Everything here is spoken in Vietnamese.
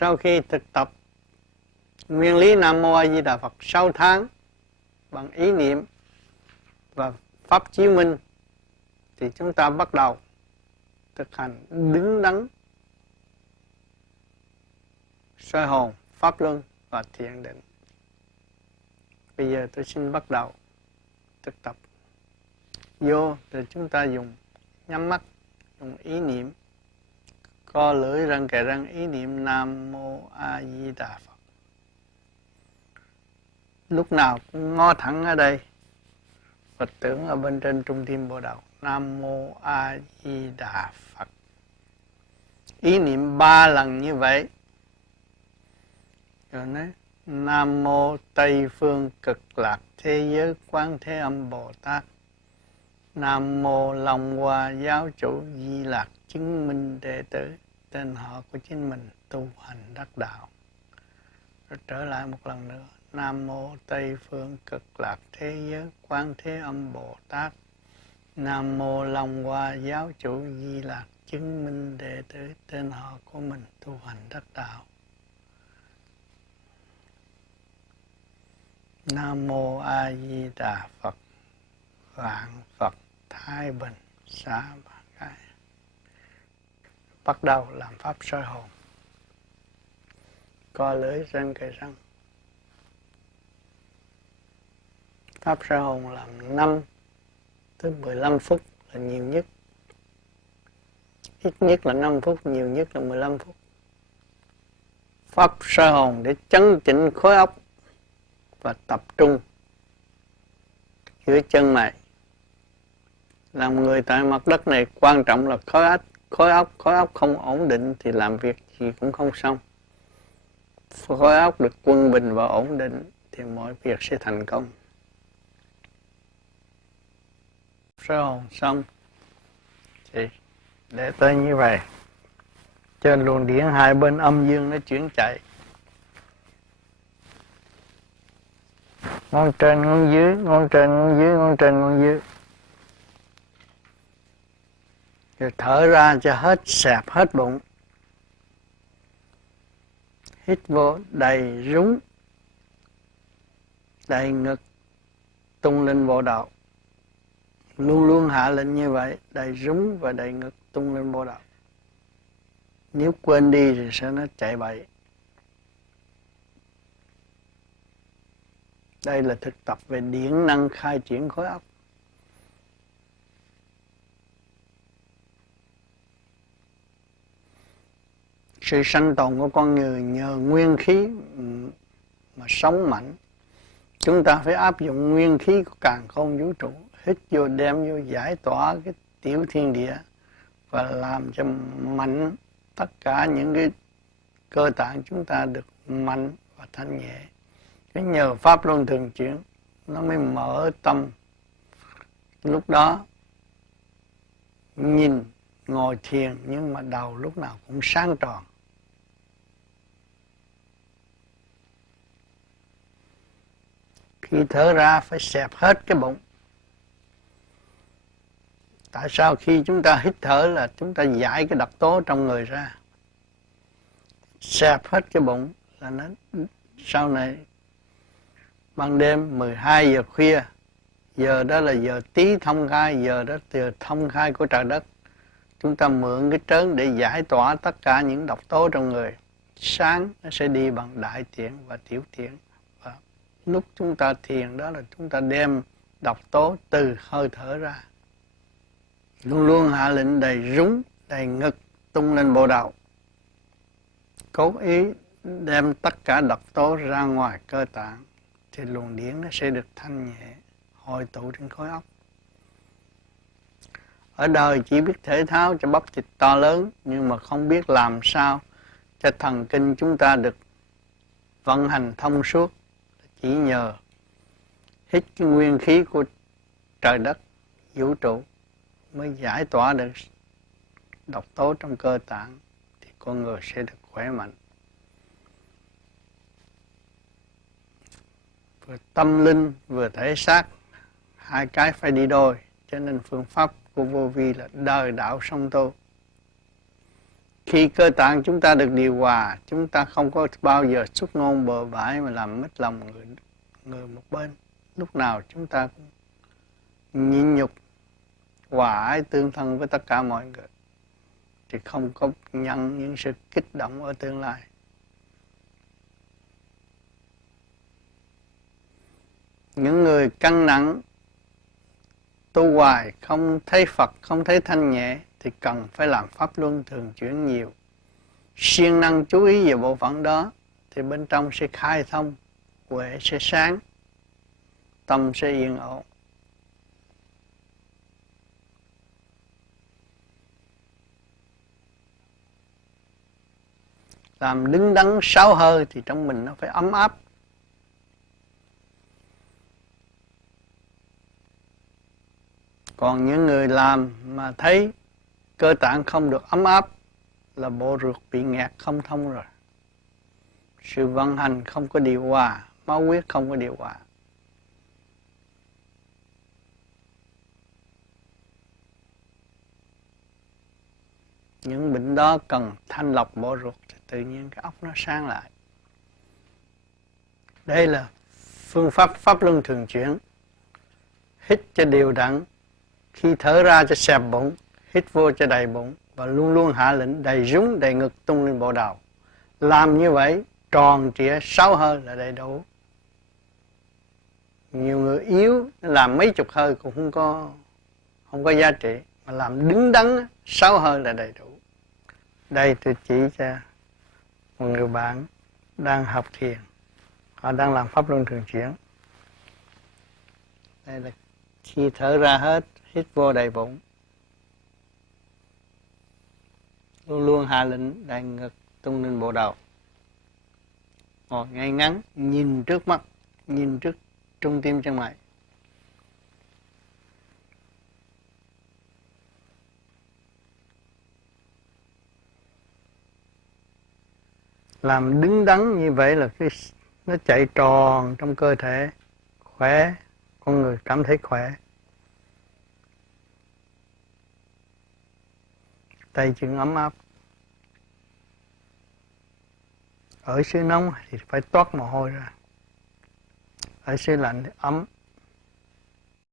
sau khi thực tập nguyên lý Nam Mô A Di Đà Phật 6 tháng bằng ý niệm và pháp chiếu minh, thì chúng ta bắt đầu thực hành đứng đắn, soi hồn, pháp luân và thiền định. Bây giờ tôi xin bắt đầu thực tập. Vô rồi chúng ta dùng nhắm mắt, dùng ý niệm, co lưỡi răng kề răng, ý niệm Nam Mô A Di Đà Phật. Lúc nào cũng ngó thẳng ở đây, Phật tưởng ở bên trên trung tim bộ đầu. Nam Mô A Di Đà Phật. Ý niệm 3 lần như vậy. Rồi nói Nam Mô Tây Phương Cực Lạc Thế Giới Quán Thế Âm Bồ Tát. Nam Mô Long Hoa Giáo Chủ Di Lạc chứng minh đệ tử, tên họ của chính mình tu hành đắc đạo. Rồi trở lại một lần nữa. Nam Mô Tây Phương Cực Lạc Thế Giới Quán Thế Âm Bồ Tát. Nam Mô Long Hoa Giáo Chủ Di Lạc chứng minh đệ tử, tên họ của mình tu hành đắc đạo. Nam Mô A Di Đà Phật. Vạn Phật thái bình xá bà cái. Bắt đầu làm pháp soi hồn, co lưỡi răng kề răng. Pháp soi hồn làm 5 tới 15 phút là nhiều nhất. Ít nhất là 5 phút, nhiều nhất là 15 phút. Pháp soi hồn để chấn chỉnh khối óc và tập trung giữa chân mày. Làm người tại mặt đất này quan trọng là khối óc không ổn định thì làm việc gì cũng không xong. Khối óc được quân bình và ổn định thì mọi việc sẽ thành công. Soi hồn xong thì để tới như vậy, trên luồng điển hai bên âm dương nó chuyển chạy, ngón trên ngón dưới, ngón trên ngón dưới, ngón trên ngón dưới. Rồi thở ra cho hết xẹp hết bụng. Hít vô đầy rúng, đầy ngực, tung lên bộ đầu. Luôn luôn hạ lệnh như vậy, đầy rúng và đầy ngực tung lên bộ đầu. Nếu quên đi thì sẽ nó chạy bậy. Đây là thực tập về điển năng khai triển khối óc. Sự sanh tồn của con người nhờ nguyên khí mà sống mạnh. Chúng ta phải áp dụng nguyên khí của càn khôn vũ trụ, hít vô đem vô giải tỏa cái tiểu thiên địa và làm cho mạnh tất cả những cái cơ tạng chúng ta được mạnh và thanh nhẹ. Cái nhờ pháp luân thường chuyển nó mới mở tâm. Lúc đó nhìn ngồi thiền nhưng mà đầu lúc nào cũng sáng tròn. Khi thở ra phải xẹp hết cái bụng. Tại sao khi chúng ta hít thở là chúng ta giải cái độc tố trong người ra. Xẹp hết cái bụng là nó sau này ban đêm 12 giờ khuya, giờ đó là giờ tí thông khai, giờ đó giờ thông khai của trời đất. Chúng ta mượn cái trớn để giải tỏa tất cả những độc tố trong người. Sáng nó sẽ đi bằng đại tiện và tiểu tiện. Và lúc chúng ta thiền đó là chúng ta đem độc tố từ hơi thở ra. Luôn luôn hạ lệnh đầy rúng, đầy ngực, tung lên bộ đầu. Cố ý đem tất cả độc tố ra ngoài cơ tạng thì luồng điển nó sẽ được thanh nhẹ, hội tụ trên khối óc. Ở đời chỉ biết thể thao cho bắp thịt to lớn, nhưng mà không biết làm sao cho thần kinh chúng ta được vận hành thông suốt. Chỉ nhờ hít cái nguyên khí của trời đất, vũ trụ mới giải tỏa được độc tố trong cơ tạng thì con người sẽ được khỏe mạnh. Vừa tâm linh vừa thể xác, hai cái phải đi đôi. Cho nên phương pháp của Vô Vi là đời đạo song tu. Khi cơ tạng chúng ta được điều hòa, chúng ta không có bao giờ xuất ngôn bừa bãi mà làm mất lòng người một bên. Lúc nào chúng ta cũng nhịn nhục, hòa ái tương thân với tất cả mọi người, thì không có nhận những sự kích động ở tương lai. Những người căng nặng, tu hoài, không thấy Phật, không thấy thanh nhẹ, thì cần phải làm pháp luân thường chuyển nhiều. Siêng năng chú ý vào bộ phận đó, thì bên trong sẽ khai thông, huệ sẽ sáng, tâm sẽ yên ổn. Làm đứng đắn 6 hơi thì trong mình nó phải ấm áp. Còn những người làm mà thấy cơ tạng không được ấm áp là bộ ruột bị nghẹt không thông rồi. Sự vận hành không có điều hòa, máu huyết không có điều hòa. Những bệnh đó cần thanh lọc bộ ruột thì tự nhiên cái óc nó sáng lại. Đây là phương pháp pháp luân thường chuyển. Hít cho đều đặn, khi thở ra cho xẹp bụng, hít vô cho đầy bụng, và luôn luôn hạ lệnh đầy rúng đầy ngực tung lên bộ đầu. Làm như vậy tròn trịa 6 hơi là đầy đủ. Nhiều người yếu làm mấy chục hơi cũng không có giá trị, mà làm đứng đắn 6 hơi là đầy đủ. Đây tôi chỉ cho một người bạn đang học thiền, họ đang làm pháp luân thường chuyển. Đây là khi thở ra hết, hít vô đầy bụng, luôn luôn hạ lệnh đầy ngực tung lên bộ đầu. Ngồi ngay ngắn, nhìn trước mắt, nhìn trước trung tim chân mày. Làm đứng đắn như vậy là cái nó chạy tròn trong cơ thể, khỏe, con người cảm thấy khỏe. Tay chân ấm áp. Ở xứ nóng thì phải toát mồ hôi ra, ở xứ lạnh thì ấm.